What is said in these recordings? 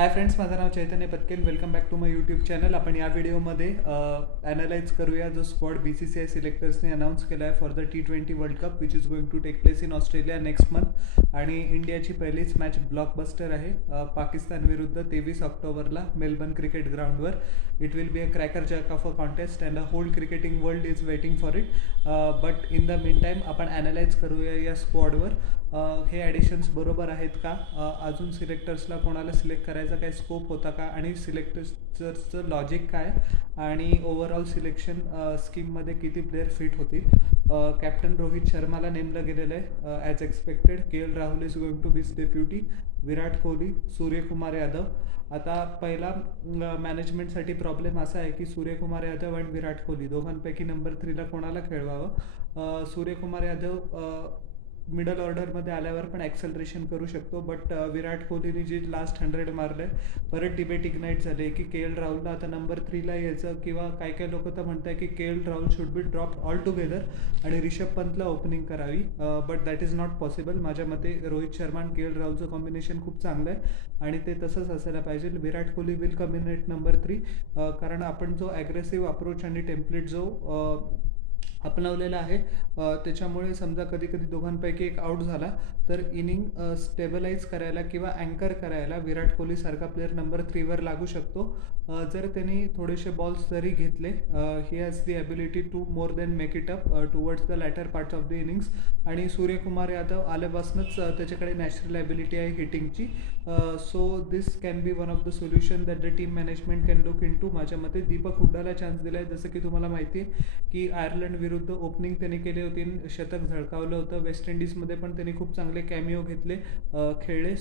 हाय friends, माझं नाव Chaitanya Patkel. Welcome back to my YouTube channel. आपण या व्हिडिओमध्ये ॲनालाइज करूया जो स्क्वॉड BCCI सिलेक्टर्सने अनाऊन्स केला आहे for the T20 world cup which is going to take place in Australia next month. आणि इंडियाची पहिलीच मॅच ब्लॉकबस्टर आहे पाकिस्तान विरुद्ध 23 ऑक्टोबरला मेलबर्न क्रिकेट ग्राउंडवर. It will be a cracker jack of a contest and a whole cricketing world is waiting for it. But in the mean time आपण analyse करूया या स्क्वॉडवर. हे ॲडिशन्स बरोबर आहेत का, अजून सिलेक्टर्सला कोणाला सिलेक्ट करायचा काही स्कोप होता का, आणि सिलेक्टर्सचं लॉजिक काय, आणि ओव्हरऑल सिलेक्शन स्कीममध्ये किती प्लेयर फिट होतील. कॅप्टन रोहित शर्माला नेमलं गेलेलं आहे as expected. KL Rahul is going to be the deputy. Virat Kohli, Suryakumar Yadav. आता पहिला मॅनेजमेंटसाठी प्रॉब्लेम असा आहे की सूर्यकुमार यादव आणि विराट कोहली दोघांपैकी नंबर 3ला कोणाला खेळवावं. सूर्यकुमार यादव मिडल ऑर्डरमध्ये आल्यावर पण ॲक्सेलरेशन करू शकतो, बट विराट कोहलीने जे लास्ट 100 मारलं आहे, परत डिबेट इग्नाईट झाले की KL राहुलला आता नंबर 3ला यायचं, किंवा काही काही लोक तर म्हणत आहे की KL Rahul should be drop all together आणि रिषभ पंतला ओपनिंग करावी. But that is not possible. माझ्या मते रोहित शर्मा आणि KL राहुलचं कॉम्बिनेशन खूप चांगलं आहे आणि ते तसंच असायला पाहिजे. Virat Kohli will come in at number 3, कारण आपण जो ॲग्रेसिव्ह अप्रोच आणि टेम्पलेट जो अपनावलेला आहे त्याच्यामुळे समजा कधी कधी दोघांपैकी एक आऊट झाला तर इनिंग स्टेबलाइज करायला किंवा अँकर करायला विराट कोहलीसारखा प्लेअर नंबर 3वर लागू शकतो. जर त्यांनी थोडेसे बॉल्स जरी घेतले, he has the ability to more than make it up towards the latter part of the innings. आणि सूर्यकुमार यादव आल्यापासूनच त्याच्याकडे नॅचरल ॲबिलिटी आहे हिटिंगची. So this can be one of the solution that the team management can look in to. माझ्या मते Deepak हुड्डाला chance दिला आहे. जसं की तुम्हाला माहिती आहे की आयर्लंड विरुद्ध ओपनिंग त्यांनी केली होती, शतक झळकावलं होतं. वेस्ट इंडिजमध्ये पण त्यांनी खूप चांगले कॅमिओ खेळले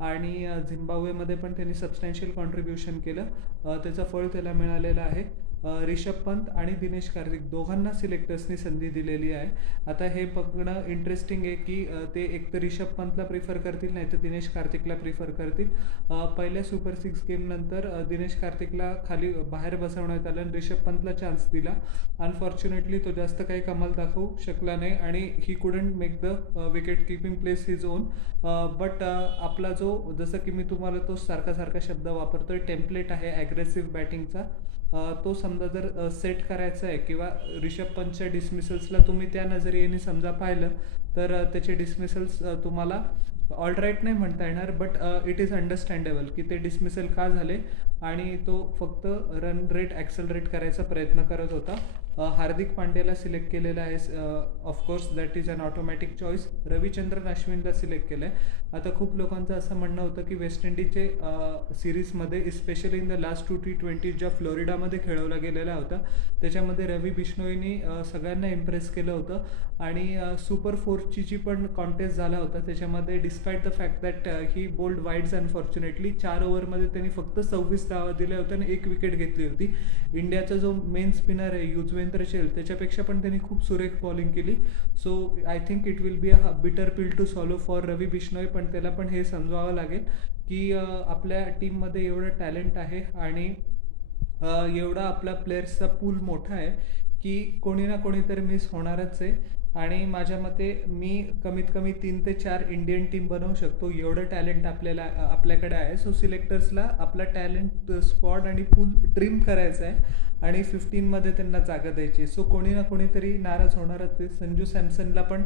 आणि झिम्बाब्वेमध्ये पण त्यांनी सबस्टॅन्शियल कॉन्ट्रीब्युशन केलं. त्याचं फळ त्याला मिळालेलं आहे. रिषभ पंत आणि दिनेश कार्तिक दोघांना सिलेक्टर्सनी संधी दिलेली आहे. आता हे बघणं इंटरेस्टिंग आहे की ते एक तर रिषभ पंतला प्रिफर करतील, नाही तर दिनेश कार्तिकला प्रिफर करतील. पहिल्या सुपर 6 गेमनंतर दिनेश कार्तिकला खाली बाहेर बसवण्यात आलं आणि रिषभ पंतला चान्स दिला. अनफॉर्च्युनेटली तो जास्त काही कमाल दाखवू शकला नाही आणि he couldn't make the wicket keeping place his on. But आपला जो, जसं की मी तुम्हाला तो सारखा शब्द वापरतोय, टेम्पलेट आहे ॲग्रेसिव्ह बॅटिंगचा, तो समजा जर सेट करायचा आहे किंवा रिषभ पंतच्या डिसमिसल्सला तुम्ही त्या नजरेने समजा पाहिलं तर त्याचे डिसमिसल्स तुम्हाला ऑल राईट नाही म्हणता येणार, बट इट इज अंडरस्टँडेबल की ते डिसमिसल का झाले आणि तो फक्त रन रेट ॲक्सेलरेट करायचा प्रयत्न करत होता. हार्दिक पांड्याला सिलेक्ट केलेलं आहे. Of course that is an automatic choice. Ravichandran अश्विनला सिलेक्ट केलं आहे. आता खूप लोकांचं असं म्हणणं होतं की वेस्ट इंडिजचे सिरीजमध्ये especially in the last 2 T20 ज्या फ्लोरिडामध्ये खेळवला गेलेला होता त्याच्यामध्ये रवी बिश्नोईनी सगळ्यांना इम्प्रेस केलं होतं. आणि सुपर 4ची जी पण कॉन्टेस्ट झाला होता त्याच्यामध्ये despite the fact that he bowled wides unfortunately 4 ओव्हरमध्ये त्यांनी फक्त 26 धावा दिल्या होत्या आणि 1 विकेट घेतली होती. इंडियाचा जो मेन स्पिनर आहे युजवेंद्र चहल त्याच्यापेक्षा पण त्यांनी खूप सुरेख बॉलिंग केली. So I think it will be a bitter pill to swallow for Ravi Bishnoi. पण त्याला पण हे समजावं लागेल की आपल्या टीममध्ये एवढं टॅलेंट आहे आणि एवढा आपला प्लेयर्सचा पूल मोठा आहे की कोणी ना कोणी तर मिस होणारच आहे. आणि माझ्या मते मी कमीत कमी 3 ते 4 इंडियन टीम बनवू शकतो, एवढं टॅलेंट आपल्याकडे आहे. सो सिलेक्टर्सला आपला टॅलेंट स्क्वॉड आणि पूल ट्रिम करायचं आहे आणि 15मध्ये त्यांना जागा द्यायची. सो कोणी ना कोणीतरी नाराज होणारच आहे. संजू सॅमसनला पण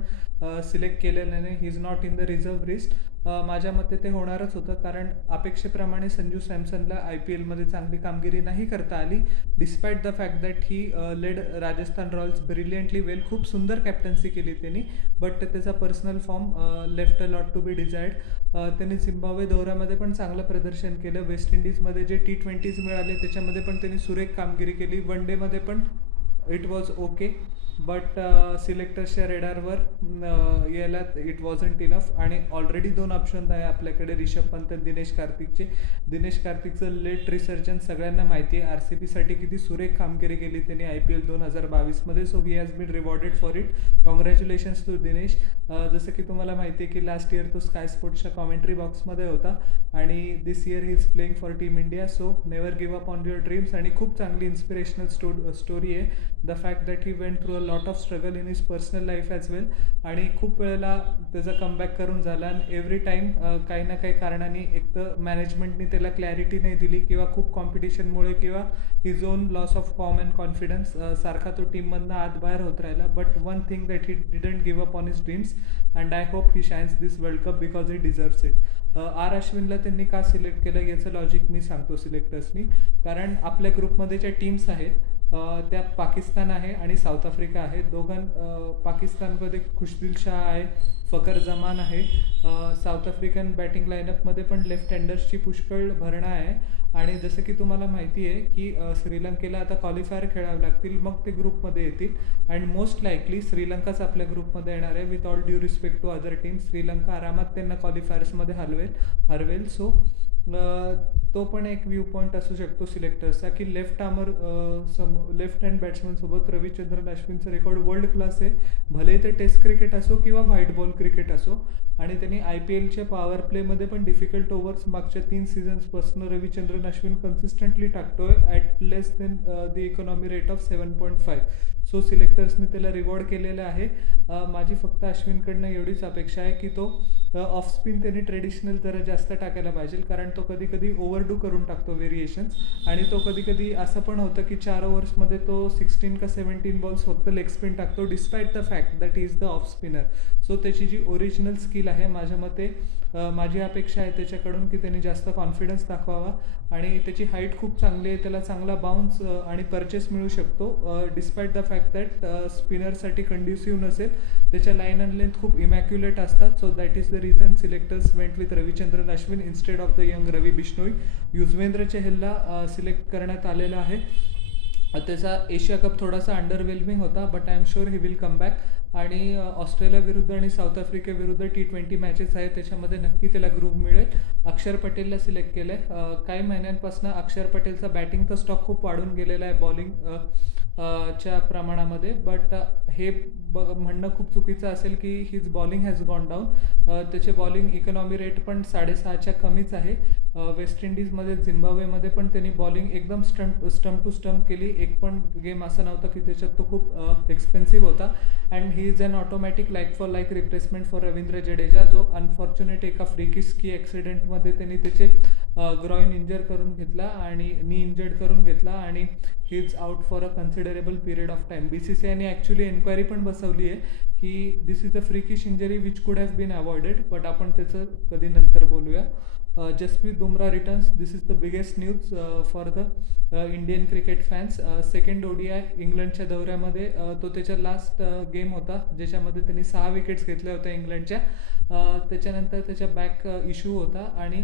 सिलेक्ट केलेलं नाही, he is not in the reserve list. माझ्या मते ते होणारच होतं, कारण अपेक्षेप्रमाणे संजू सॅमसनला IPLमध्ये चांगली कामगिरी नाही करता आली, despite the fact that he led Rajasthan Royals brilliantly well. खूप सुंदर कॅप्टन्सी केली त्यांनी, बट त्याचा personal form left a lot to be desired. त्यांनी झिम्बाब्वे दौऱ्यामध्ये पण चांगलं प्रदर्शन केलं. वेस्ट इंडिजमध्ये जे T20s मिळाले त्याच्यामध्ये पण त्यांनी सुरेख कामगिरी केली. वन डेमध्ये पण इट वॉज ओके, बट सिलेक्टर्सच्या रेडारवर यायला इट वॉजंट इनफ. आणि ऑलरेडी 2 ऑप्शन आहे आपल्याकडे, रिषभ पंत आणि दिनेश कार्तिकचे. दिनेश कार्तिकचं लेट रिसर्जन्स सगळ्यांना माहिती आहे. RCBसाठी किती सुरेख कामगिरी केली त्यांनी IPL 2022मध्ये. So he has been rewarded for it. Congratulations to Dinesh. जसं की तुम्हाला माहिती आहे की लास्ट इयर तो स्काय स्पोर्ट्सच्या कॉमेंट्री बॉक्समध्ये होता आणि this year he is playing for team India. So never give up on your dreams. आणि खूप चांगली इन्स्पिरेशनल स्टोरी आहे the fact that he went through a lot of struggle in his personal life as well, आणि खूप वेळेला त्याचा comeback करून झाला. आणि एव्हरी टाईम काही ना काही कारणाने एक तर मॅनेजमेंटने त्याला क्लॅरिटी नाही दिली, किंवा खूप कॉम्पिटिशनमुळे, किंवा his own loss of form and confidence, सारखा तो टीममधनं आत बाहेर होत राहिला. But one thing that he didn't give up on his dreams, and I hope he shines this world cup because he deserves it. R अश्विनला त्यांनी का सिलेक्ट केलं याचं लॉजिक मी सांगतो सिलेक्टर्सनी. कारण आपल्या ग्रुपमध्ये ज्या टीम्स आहेत त्या पाकिस्तान आहे आणि साऊथ आफ्रिका आहे. पाकिस्तानमध्ये खुशदिल शाह आहे, फकर जमान आहे. साऊथ आफ्रिकन बॅटिंग लाईनअपमध्ये पण लेफ्ट हँडर्सची पुष्कळ भरणा आहे. आणि जसं की तुम्हाला माहिती आहे की श्रीलंकेला आता क्वालिफायर खेळावे लागतील, मग ते ग्रुपमध्ये येतील. अँड मोस्ट लाईकली श्रीलंकाच आपल्या ग्रुपमध्ये येणार आहे. With all due respect to other team, Sri Lanka आरामात त्यांना क्वालिफायर्समध्ये हरवेल. सो तो पण एक व्ह्यू पॉईंट असू शकतो सिलेक्टर्सचा, की लेफ्ट हँड बॅट्समनसोबत रविचंद्रन अश्विनचं रेकॉर्ड वर्ल्ड क्लास आहे. भले ते टेस्ट क्रिकेट असो किंवा व्हाईट बॉल क्रिकेट असो. आणि त्यांनी IPLच्या पॉवर प्लेमध्ये पण डिफिकल्ट ओव्हर्स मागच्या 3 सीझन्सपासून रविचंद्रन अश्विन कन्सिस्टंटली टाकतोय at less than the economy rate of 7.5. So सिलेक्टर्सने त्याला रिवॉर्ड केलेलं आहे. माझी फक्त अश्विनकडनं एवढीच अपेक्षा आहे की तो ऑफ स्पिन त्यांनी ट्रेडिशनल जरा जास्त टाकायला पाहिजे, कारण तो कधी कधी ओव्हरडू करून टाकतो व्हेरिएशन्स. आणि तो कधी कधी असं पण होतं की 4 ओव्हर्समध्ये तो 16 का 17 बॉल्स फक्त लेग स्पिन टाकतो, despite the fact that is the off spinner. So त्याची जी ओरिजिनल स्किल आहे, माझ्या मते माझी अपेक्षा आहे त्याच्याकडून की त्यांनी जास्त कॉन्फिडन्स दाखवावा. आणि त्याची हाईट खूप चांगली आहे, त्याला चांगला बाउन्स आणि परचेस मिळू शकतो, डिस्पाईट द फॅक्ट दॅट स्पिनरसाठी कंड्युसिव्ह नसेल. त्याच्या लाईन अँड लेंथ खूप इमॅक्युलेट असतात. So that is the reason selectors went with Ravichandran Ashwin instead of the young Ravi Bishnoi. Yuzvendra चहलला सिलेक्ट करण्यात आलेला आहे. त्याचा एशिया कप थोडासा अंडरवेल्मिंग होता, but I am sure he will come back. आणि ऑस्ट्रेलिया विरुद्ध आणि साऊथ आफ्रिकेविरुद्ध T20 मॅचेस आहेत, त्याच्यामध्ये नक्की त्याला ग्रुप मिळेल. अक्षर पटेलला सिलेक्ट केलं आहे. काही महिन्यांपासून अक्षर पटेलचा बॅटिंगचा स्टॉक खूप वाढून गेलेला आहे बॉलिंग च्या प्रमाणामध्ये. बट हे म्हणणं खूप चुकीचं असेल की his bowling has gone down. त्याचे बॉलिंग इकॉनॉमी रेट पण 6.5च्या कमीच आहे. वेस्ट इंडिजमध्ये, झिम्बाब्वेमध्ये पण त्यांनी बॉलिंग एकदम स्टंप टू स्टंप केली. एक पण गेम असा नव्हता की त्याच्यात तो खूप एक्सपेन्सिव्ह होता. And he is an automatic like for like replacement for Ravindra Jadeja, जो अनफॉर्च्युनेट एका फ्रीकिस्की ॲक्सिडेंटमध्ये त्यांनी त्याचे ग्रॉइन इंजर करून घेतला आणि नी इंजर्ड करून घेतला, आणि he is out for a considerable period of time. BCCIने ॲक्च्युली एन्क्वायरी पण बसवली आहे की this is a freakish injury which could have been avoided, but आपण त्याचं कधी नंतर बोलूया. Jasprit Bumrah returns. This is the biggest news for the Indian cricket fans. Second ODI इंग्लंडच्या दौऱ्यामध्ये तो त्याचा लास्ट गेम होता, ज्याच्यामध्ये त्यांनी 6 विकेट्स घेतल्या होत्या इंग्लंडच्या. त्याच्यानंतर त्याच्या बॅक इश्यू होता. आणि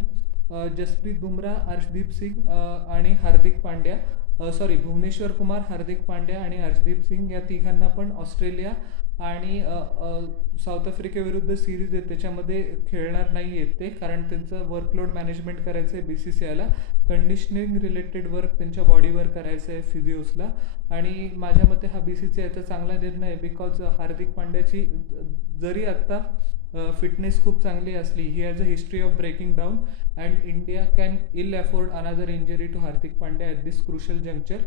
जसप्रीत बुमराह, अर्शदीप सिंग आणि हार्दिक पांड्या, भुवनेश्वर कुमार, हार्दिक पांड्या आणि अर्शदीप सिंग या तिघांना पण ऑस्ट्रेलिया आणि साऊथ आफ्रिकेविरुद्ध सिरीज आहे त्याच्यामध्ये खेळणार नाही आहेत ते, कारण त्यांचं वर्कलोड मॅनेजमेंट करायचं आहे BCCIला. कंडिशनिंग रिलेटेड वर्क त्यांच्या बॉडीवर करायचं आहे फिजिओसला. आणि माझ्या मते हा BCCIचा चांगला निर्णय आहे, बिकॉज हार्दिक पांड्याची जरी आत्ता फिटनेस खूप चांगली असली, he has a history of breaking down, and India can ill afford another injury to Hardik Pandya at this crucial juncture.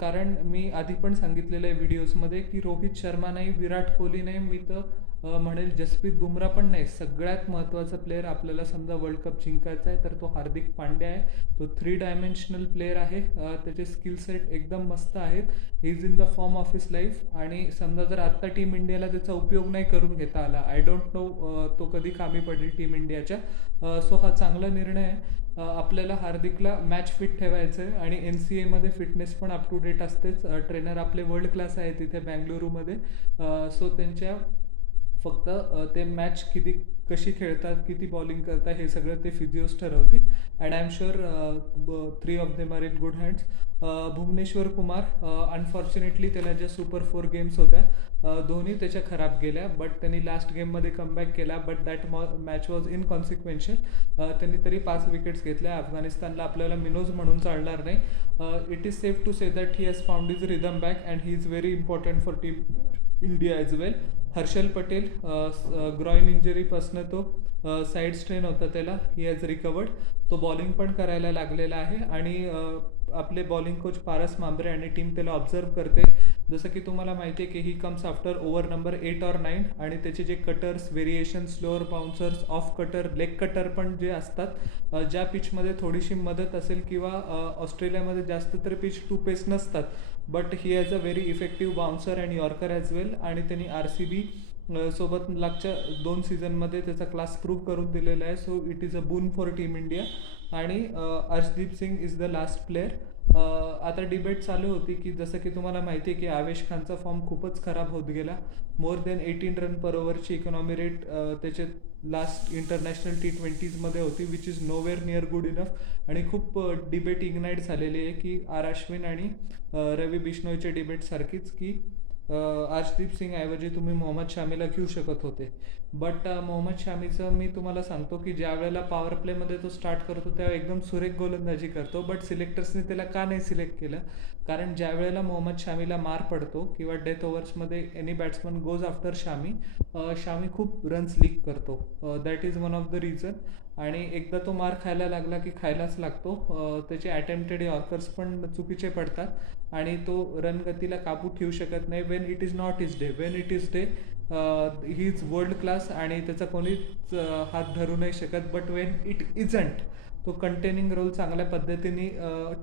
कारण मी आधी पण सांगितलेलं आहे व्हिडिओजमध्ये की रोहित शर्मा नाही, विराट कोहली नाही, मी तर म्हणेल जसप्रीत बुमराह पण नाही, सगळ्यात महत्त्वाचा प्लेअर आपल्याला समजा वर्ल्ड कप जिंकायचा आहे तर तो हार्दिक पांड्या आहे. तो 3 डायमेन्शनल प्लेअर आहे. त्याचे स्किल सेट एकदम मस्त आहेत. He is in the form of his life. आणि समजा जर आत्ता टीम इंडियाला त्याचा उपयोग नाही करून घेता आला, आय डोंट नो तो कधी कामी पडेल टीम इंडियाच्या. सो हा चांगला निर्णय आहे. आपल्याला हार्दिकला मॅच फिट ठेवायचं आहे, आणि NCAमध्ये फिटनेस पण अप टू डेट असतेच. ट्रेनर आपले वर्ल्ड क्लास आहे तिथे बँगलुरूमध्ये. सो त्यांच्या फक्त ते मॅच कशी खेळतात, किती बॉलिंग करतात, हे सगळं ते फिजिओज ठरवतील. And I am sure 3 of them are in good hands. Bhuvneshwar Kumar, unfortunately त्याला ज्या सुपर 4 गेम्स होत्या दोन्ही त्याच्या खराब गेल्या, बट त्यांनी लास्ट गेममध्ये कमबॅक केला, बट दॅट मॅच वॉज इनकॉन्सिक्वेन्शियल. त्यांनी तरी 5 विकेट्स घेतल्या. अफगाणिस्तानला आपल्याला मिनोज म्हणून चालणार नाही. It is safe to say that he has found his rhythm back, and he is very important for team India as well. Harshal Patel, groin इंजरीपासनं तो साईड स्ट्रेन होता त्याला, ही हॅज रिकवर्ड. तो बॉलिंग पण करायला लागलेला आहे, आणि आपले बॉलिंग कोच पारस मांबरे आणि टीम त्याला ऑब्झर्व करते. जसं की तुम्हाला माहिती आहे की he comes after over number 8 और 9 आणि त्याचे जे cutters, variation, slower bouncers, off cutter, leg cutter पण जे असतात ज्या पिचमध्ये थोडीशी मदत असेल किंवा ऑस्ट्रेलियामध्ये जास्त तर पिच टू पेस नसतात, but he has a very effective bouncer and yorker as well. आणि त्यांनी RCB सोबत मागच्या 2 सीझनमध्ये त्याचा क्लास प्रूव्ह करून दिलेला आहे. So it is a boon for team India. आणि Arshdeep Singh is the last player. आता डिबेट चालू होती की जसं की तुम्हाला माहिती आहे की आवेश खानचा फॉर्म खूपच खराब होत गेला. मोर दॅन 18 रन पर ओव्हरची इकॉनॉमी रेट त्याचे लास्ट इंटरनॅशनल T20मध्ये होती, which is nowhere near good enough. आणि खूप डिबेट इग्नाईट झालेली आहे की अश्विन आणि रवी बिश्नोईच्या डिबेट सारखीच की अर्शदीप सिंग ऐवजी तुम्ही मोहम्मद शामीला घेऊ शकत होते. बट मोहम्मद शामीचं मी तुम्हाला सांगतो की ज्या वेळेला पॉवर प्लेमध्ये तो स्टार्ट करतो तेव्हा एकदम सुरेख गोलंदाजी करतो. बट सिलेक्टर्सने त्याला का नाही सिलेक्ट केलं? कारण ज्या वेळेला मोहम्मद शामीला मार पडतो किंवा डेथ ओव्हर्समध्ये any batsman goes after Shami, Shami खूप रन्स लीक करतो. That is one of the reason. आणि एकदा तो मार खायला लागला की खायलाच लागतो. त्याचे अटेम्प्टेड यॉर्कर्स पण चुकीचे पडतात आणि तो रनगतीला काबू ठेवू शकत नाही. Wien it is not is day, Wien it is day he is world class आणि त्याचा कोणीच हात धरू नाही शकत. बट वेन इट इजंट, तो कंटेनिंग रोल चांगल्या पद्धतीने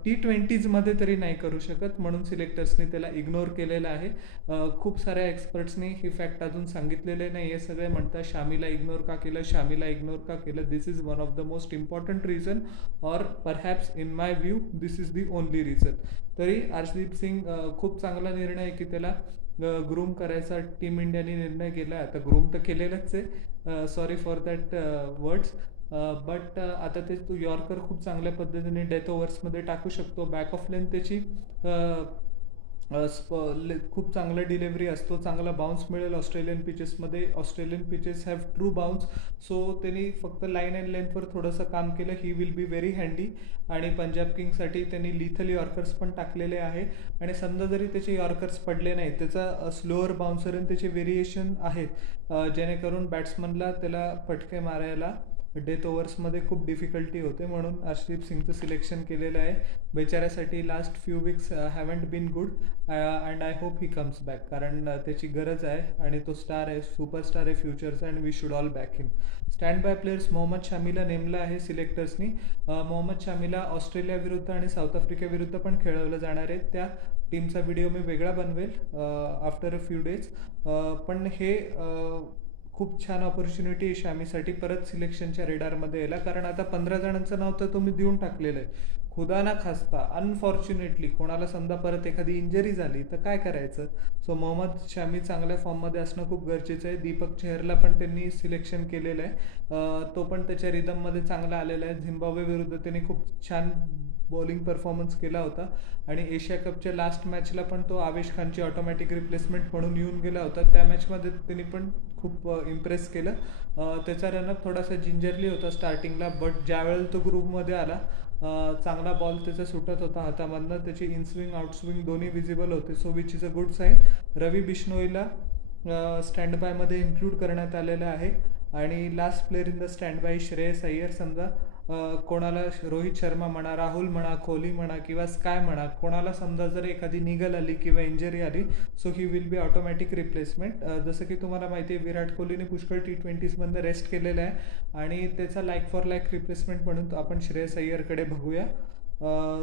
T20मध्ये तरी नाही करू शकत, म्हणून सिलेक्टर्सनी त्याला इग्नोर केलेलं आहे. खूप साऱ्या एक्सपर्ट्सनी ही फॅक्ट अजून सांगितलेले नाही. हे सगळे म्हणतात शामीला इग्नोर का केलं, शामीला इग्नोर का केलं. This is one of the most important reason, or perhaps in my view this is the only reason. तरी अर्शदीप सिंग खूप चांगला निर्णय आहे की त्याला ग्रूम करायचा टीम इंडियाने निर्णय केला. आता ग्रूम तर केलेलंच आहे, sorry for that words. But आता ते तो यॉर्कर खूप चांगल्या पद्धतीने डेथ ओव्हर्समध्ये टाकू शकतो. बॅक ऑफ लेन त्याची खूप चांगला डिलेव्हरी असतो, चांगला बाउन्स मिळेल ऑस्ट्रेलियन पिचेसमध्ये. Australian pitches have true bounce. So त्यांनी फक्त लाईन अँड लेंथवर थोडंसं काम केलं, ही विल बी व्हेरी हँडी. आणि पंजाब किंग्ससाठी त्यांनी लिथल यॉर्कर्स पण टाकलेले आहे. आणि समजा जरी त्याचे यॉर्कर्स पडले नाहीत, त्याचा स्लोअर बाउन्सर आणि त्याचे व्हेरिएशन आहेत जेणेकरून बॅट्समनला त्याला फटके मारायला डेथ ओव्हर्समध्ये खूप डिफिकल्टी होते. म्हणून अर्शदीप सिंगचं सिलेक्शन केलेलं आहे. बेचाऱ्यासाठी last few weeks haven't been good and I hope he comes back, कारण त्याची गरज आहे आणि तो स्टार आहे, सुपरस्टार आहे फ्युचरचा, and we should all back him. Stand by players Mohammad शामीला नेमलं आहे सिलेक्टर्सनी. मोहम्मद शामीला ऑस्ट्रेलिया विरुद्ध आणि साऊथ आफ्रिका विरुद्ध पण खेळवलं जाणार आहे. त्या टीमचा व्हिडिओ मी वेगळा बनवेल आफ्टर अ फ्यू डेज. पण हे खूप छान ऑपॉर्च्युनिटी आहे शामीसाठी परत सिलेक्शनच्या रेडारमध्ये यायला, कारण आता 15 जणांचं नाव तर तुम्ही देऊन टाकलेलं आहे. खुदा ना खास्ता अनफॉर्च्युनेटली कोणाला समजा परत एखादी इंजरी झाली तर काय करायचं? सो मोहम्मद शामी चांगल्या फॉर्ममध्ये असणं खूप गरजेचं आहे. दीपक चेहरला पण त्यांनी सिलेक्शन केलेलं आहे, तो पण त्याच्या रिदममध्ये चांगला आलेला आहे. झिम्बाब्वे विरुद्ध त्याने खूप छान बॉलिंग परफॉर्मन्स केला होता आणि एशिया कपच्या लास्ट मॅचला पण तो आवेश खानची ऑटोमॅटिक रिप्लेसमेंट म्हणून येऊन गेला होता. त्या मॅचमध्ये त्यांनी पण खूप इम्प्रेस केलं. त्याचा रनअप थोडासा जिंजरली होता स्टार्टिंगला, बट ज्यावेळेला तो ग्रुपमध्ये आला चांगला बॉल त्याचा सुटत होता हातामधनं, त्याची इनस्विंग आउटस्विंग दोन्ही विजिबल होते. So which is a good sign. Ravi बिश्नोईला स्टँड बायमध्ये इन्क्लूड करण्यात आलेलं आहे. आणि last player in the stand by Shreyas Iyer. समजा कोणाला रोहित शर्मा म्हणा, राहुल म्हणा, कोहली म्हणा किंवा स्काय म्हणा, कोणाला समजा जर एखादी निगल आली किंवा इंजरी आली, so he will be automatic replacement. जसं की तुम्हाला माहिती आहे विराट कोहलीने पुष्कळ T20मधनं रेस्ट केलेलं आहे आणि त्याचा लाईक फॉर लाईक रिप्लेसमेंट म्हणून आपण श्रेयस अय्यरकडे बघूया.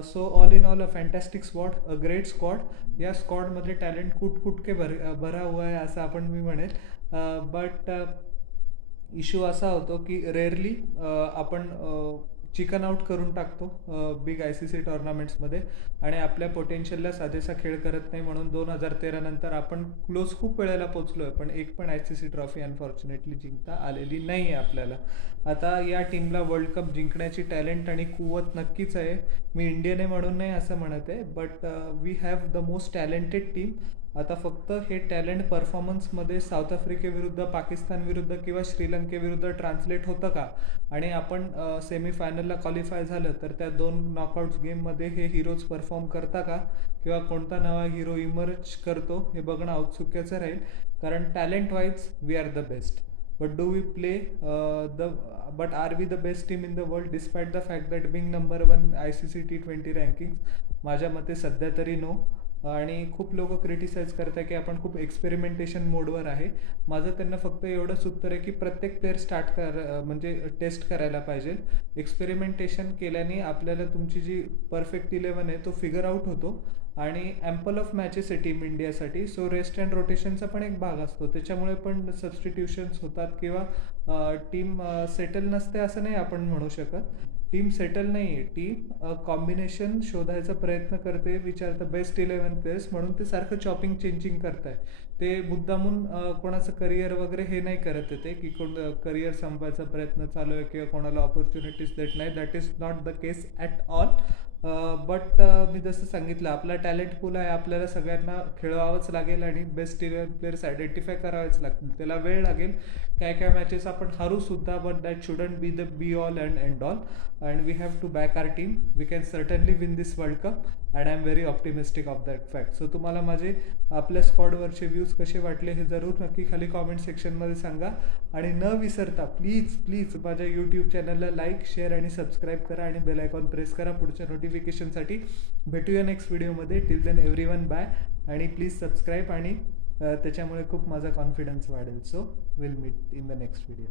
So all in all a fantastic squad, a great squad. या स्क्वॉडमध्ये टॅलेंट कुटकुटके भरा हुआ आहे असं आपण मी म्हणेल. बट इश्यू असा होतो की रेअरली आपण चिकन आउट करून टाकतो बिग ICC टुर्नामेंट्समध्ये आणि आपल्या पोटेन्शियलला साजेसा खेळ करत नाही. म्हणून 2013 नंतर आपण क्लोज खूप वेळेला पोचलो आहे, पण एक पण ICC ट्रॉफी अनफॉर्च्युनेटली जिंकता आलेली नाही आहे आपल्याला. आता या टीमला वर्ल्ड कप जिंकण्याची टॅलेंट आणि कुवत नक्कीच आहे. मी इंडियन आहे म्हणून नाही असं म्हणत आहे, but we have the most talented team. आता फक्त हे टॅलेंट परफॉर्मन्समध्ये साऊथ आफ्रिकेविरुद्ध, पाकिस्तान विरुद्ध किंवा श्रीलंकेविरुद्ध ट्रान्सलेट होतं का? आणि आपण सेमीफायनलला क्वालिफाय झालं तर त्या 2 नॉकआउट्स गेममध्ये हे हिरोज परफॉर्म करता का? किंवा कोणता नवा हिरो इमर्ज करतो हे बघणं औत्सुक्याचं राहील. कारण talent wise we are the best. But do we play but are we the best team in the world despite the fact that being number 1 ICC T20 ranking? माझ्या मते सध्या तरी नो. आणि खूप लोक क्रिटिसाइज करतात की आपण खूप एक्सपेरिमेंटेशन मोडवर आहे. माझं त्यांना फक्त एवढंच उत्तर आहे की प्रत्येक प्लेअर म्हणजे टेस्ट करायला पाहिजे. एक्सपेरिमेंटेशन केल्याने आपल्याला तुमची जी परफेक्ट 11 आहे तो फिगर आउट होतो आणि ॲम्पल ऑफ मॅचेस आहे टीम इंडियासाठी. सो रेस्ट अँड रोटेशनचा पण एक भाग असतो, त्याच्यामुळे पण सबस्टिट्यूशन्स होतात किंवा टीम सेटल नसते असं नाही आपण म्हणू शकत. टीम सेटल नाही आहे, टीम कॉम्बिनेशन शोधायचा प्रयत्न करते, विचार द बेस्ट 11 प्लेयर्स, म्हणून ते सारखं चॉपिंग चेंजिंग करताय. ते मुद्दामून कोणाचं करिअर वगैरे हे नाही करत आहे ते, की कोण करिअर संपवायचा प्रयत्न चालू आहे किंवा कोणाला ऑपॉर्च्युनिटीज देत नाही. That is not the case at all. But मी जसं सांगितलं, आपला टॅलेंट पूल आहे, आपल्याला सगळ्यांना खेळवावंच लागेल आणि बेस्ट 11 प्लेयर्स आयडेंटिफाय करावेच लागतील. त्याला वेळ लागेल, काय काय मॅचेस आपण हारूसुद्धा, but that shouldn't be the be all and end all. and we have to back our team. We can certainly win this World Cup and I am very optimistic of that fact. So तुम्हाला माझे आपल्या स्क्वॉडवरचे views कसे वाटले हे जरूर नक्की खाली comment सेक्शनमध्ये सांगा. आणि न विसरता प्लीज माझ्या यूट्यूब चॅनलला लाईक, शेअर आणि सबस्क्राईब करा आणि बेल आयकॉन प्रेस करा पुढच्या नोटिफिकेशनसाठी. भेटूया नेक्स्ट व्हिडिओमध्ये. Till then everyone bye. आणि प्लीज सबस्क्राईब आणि त्याच्यामुळे खूप माझा कॉन्फिडन्स वाढेल. So will meet in the next video.